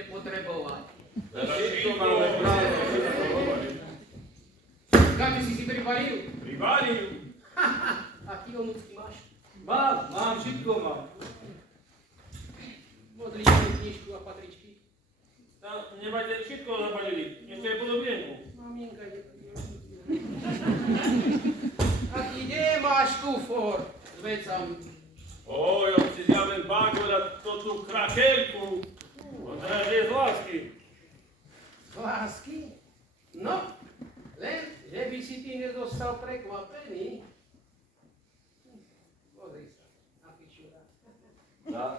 bude potrebovať. Všetko máme právo. Káže si pribalil? Pribalil. Aký onúcky máš? Mám, všetko mám. Modlíte knižku a patričky. Nebajte, všetko zabalili. Ešte aj podobienku. Maminka je a ty kde máš kufor s vecami? Oj, on si zjavil bagora, to tú krakelku. On teraz je z lásky. Z lásky? No, len, že by si ty nedostal prekvapený. Pozri sa, na pičura.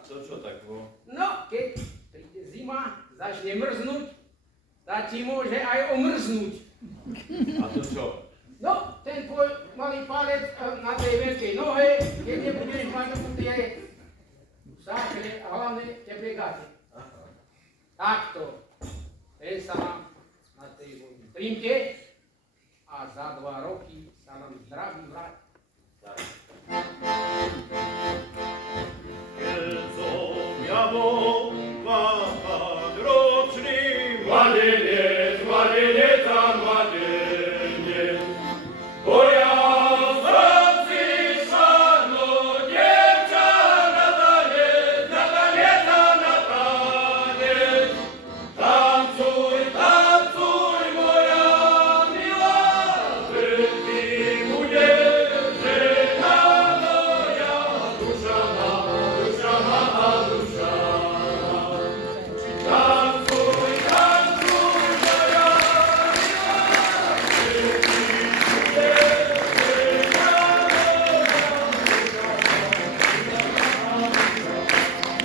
To čo tak bolo? No, keď príde zima, začne mrznúť, tá ti môže aj omrznúť. A to čo? No, ten tvoj malý palec na tej veľkej nohe, keď nebudeš mať tie sákre a hlavne teplé gaty. Takto. Ten sa